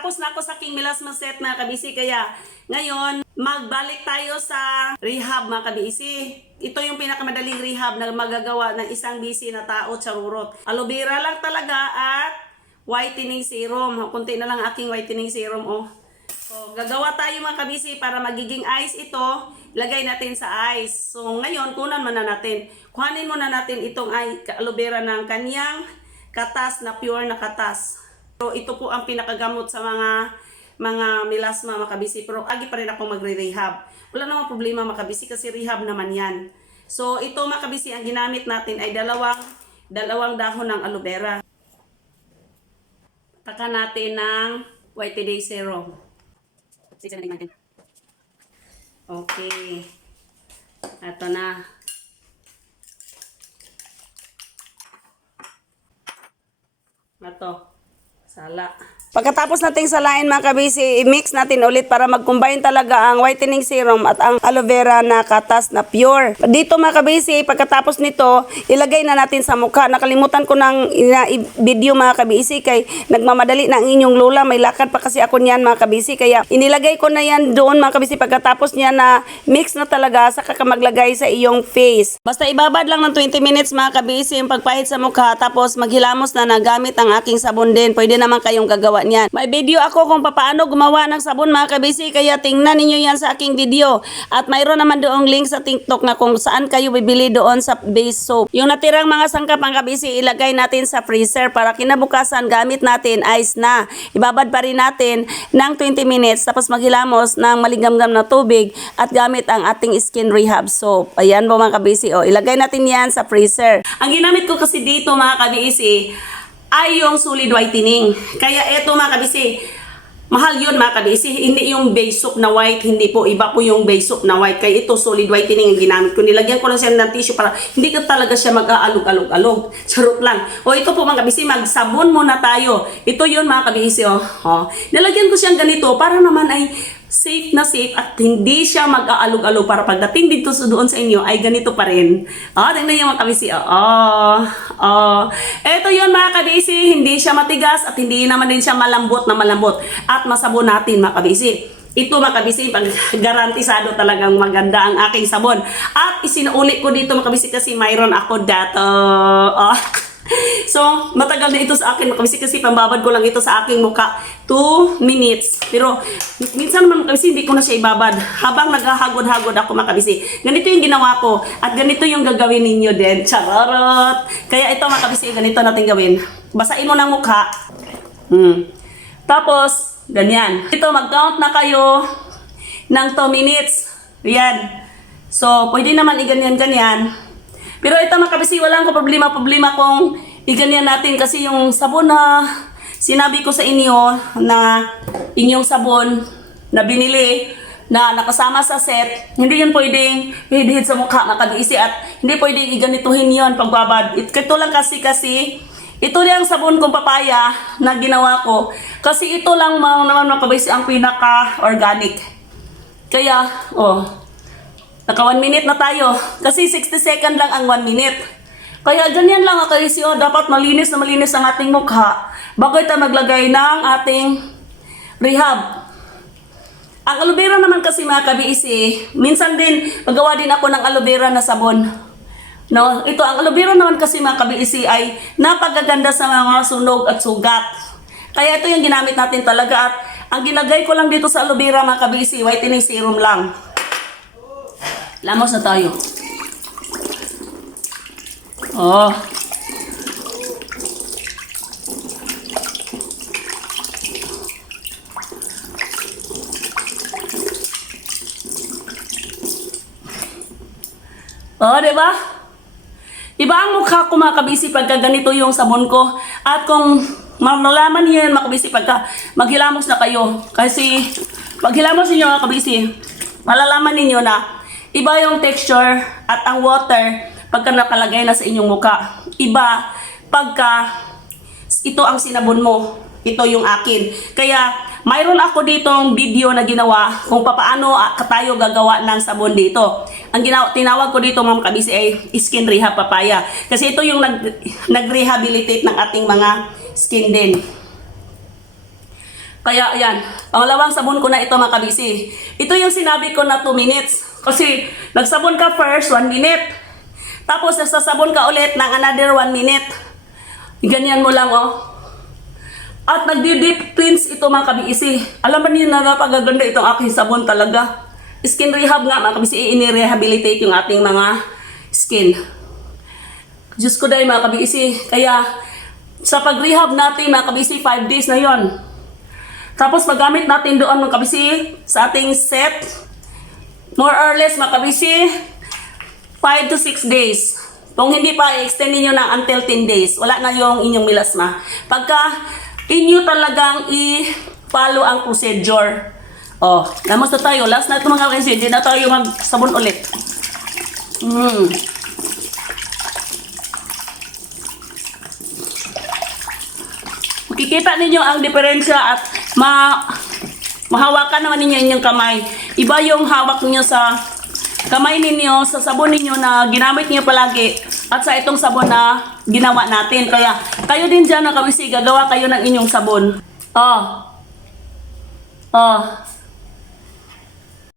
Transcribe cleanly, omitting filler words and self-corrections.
Tapos na ako sa King Melasma set mga kabisi. Kaya ngayon, magbalik tayo sa rehab mga kabisi. Ito yung pinakamadaling rehab na magagawa ng isang busy na tao, charurot. Aloe vera lang talaga at whitening serum. Kunti na lang aking whitening serum, oh. So, gagawa tayo mga kabisi para magiging ice ito. Lagay natin sa ice. So, ngayon, kunan muna natin. Kuhanin muna natin itong aloe vera ng kanyang katas na pure na katas. So, ito po ang pinakagamot sa mga melasma mga kabisi. Pero agi pa rin ako magre-rehab. Wala namang problema mga kabisi kasi rehab naman yan. So, ito mga kabisi, ang ginamit natin ay dalawang dahon ng aloe vera. Taka natin ng whitening serum. Okay. Ito na. Ito. Sala. Pagkatapos nating salain mga kabisi, i-mix natin ulit para mag-combine talaga ang whitening serum at ang aloe vera na katas na pure. Dito mga kabisi, pagkatapos nito, ilagay na natin sa mukha. Nakalimutan ko ng video mga kabisi kay nagmamadali na ang inyong lola. May lakad pa kasi ako niyan mga kabisi. Kaya inilagay ko na yan doon mga kabisi. Pagkatapos niya na mix na talaga, saka ka maglagay sa iyong face. Basta ibabad lang ng 20 minutes mga kabisi yung pagpahid sa mukha. Tapos maghilamos na gamit ang aking sabon din. Pwede naman kayong gagawa niyan. May video ako kung paano gumawa ng sabon mga kabisi, kaya tingnan ninyo yan sa aking video. At mayroon naman doong link sa TikTok na kung saan kayo bibili doon sa base soap. Yung natirang mga sangkap mga kabisi, ilagay natin sa freezer para kinabukasan gamit natin ice na. Ibabad pa rin natin ng 20 minutes tapos maghilamos ng maligamgam na tubig at gamit ang ating skin rehab soap. Ayan po mga kabisi, oh, ilagay natin yan sa freezer. Ang ginamit ko kasi dito mga kabisi ay yung solid whitening. Kaya eto mga kabisi, mahal yun mga kabisi. Hindi yung base soap na white, hindi po. Iba po yung base soap na white. Kaya ito solid whitening ang ginamit ko. Nilagyan ko lang siya ng tissue para hindi ka talaga siya mag-aalog-alog-alog. Charot lang. O ito po mga kabisi, magsabon muna tayo. Ito yun mga kabisi. Nilagyan ko siyang ganito para naman ay safe na safe at hindi siya mag-aalog-alog para pagdating dito doon sa inyo ay ganito pa rin. Tingnan niyo mga kabisi. Ito yun mga kabisi, hindi siya matigas at hindi naman din siya malambot at masabon natin mga kabisi. Ito mga kabisi, garantisado talagang maganda ang aking sabon. At isinuulit ko dito mga kabisi kasi mayroon ako dato. So, matagal na ito sa akin mga kabisi kasi pambabad ko lang ito sa aking mukha 2 minutes. Pero minsan naman mga kabisi hindi ko na siya ibabad habang naghahagod-hagod ako mga kabisi. Ganito yung ginawa ko at ganito yung gagawin ninyo din. Charot! Kaya ito mga kabisi, ganito natin gawin. Basain mo ng mukha. Tapos, ganyan. Ito, mag-count na kayo ng 2 minutes. Yan. So, pwede naman i-ganyan-ganyan. Pero ito mga kabisi, walang problema kung iganyan natin kasi yung sabon na sinabi ko sa inyo na inyong sabon na binili na nakasama sa set, hindi yun pwedeng hihid sa mukha mga kabisi at hindi pwedeng iganituhin yun pagbabad. Ito lang kasi ito lang sabon kong papaya na ginawa ko kasi ito lang naman mga kabisi ang pinaka-organic. Kaya, naka 1 minute na tayo. Kasi 60 second lang ang 1 minute. Kaya ganyan lang kabisi. Dapat malinis na malinis ang ating mukha bago tayo maglagay ng ating rehab. Ang aloe vera naman kasi mga kabisi, minsan din magawa din ako ng aloe vera na sabon. No, ito ang aloe vera naman kasi mga kabisi ay napakaganda sa mga sunog at sugat. Kaya ito yung ginamit natin talaga at ang ginagay ko lang dito sa aloe vera mga kabisi, whitening serum lang. Lamos na tayo. Diba? Iba ang mukha ko mga kabisi pagka ganito yung sabon ko. At kung malalaman niyo yan mga kabisi pagka maghilamos na kayo. Kasi maghilamos niyo mga kabisi, malalaman niyo na iba yung texture at ang water pagka nakalagay na sa inyong mukha. Iba pagka ito ang sinabon mo. Ito yung akin. Kaya mayroon ako ditong video na ginawa kung paano tayo gagawa ng sabon dito. Ang tinawag ko dito mga kabisi ay skin rehab papaya. Kasi ito yung nag-rehabilitate ng ating mga skin din. Kaya ayan, pangalawang sabon ko na ito mga kabisi. Ito yung sinabi ko na 2 minutes. Kasi nagsabon ka first, 1 minute. Tapos nagsasabon ka ulit ng another 1 minute. Ganyan mo lang oh. At nagdi-deep cleanse ito mga kabisi. Alam mo niyo na napagaganda itong aking sabon talaga. Skin rehab nga mga kabisi, ini-rehabilitate yung ating mga skin. Diyos ko dahil mga kabisi. Kaya sa pag-rehab natin mga kabisi, 5 days na yon. Tapos magamit natin doon mga kabisi sa ating set. More or less mga kabisi, 5 to 6 days. Kung hindi pa, i-extend niyo na until 10 days. Wala na yung inyong milasma. Pagka inyo talagang i-follow ang procedure. Oh, namos na tayo. Last na ito mga kabisi. Hindi na tayo mag-sabon ulit. Makikita ninyo ang diferensya at mahawakan naman ninyo inyong kamay. Iba yung hawak niyo sa kamay ninyo, sa sabon ninyo na ginamit niyo palagi at sa itong sabon na ginawa natin. Kaya kayo din dyan na kabisi, gagawa kayo ng inyong sabon.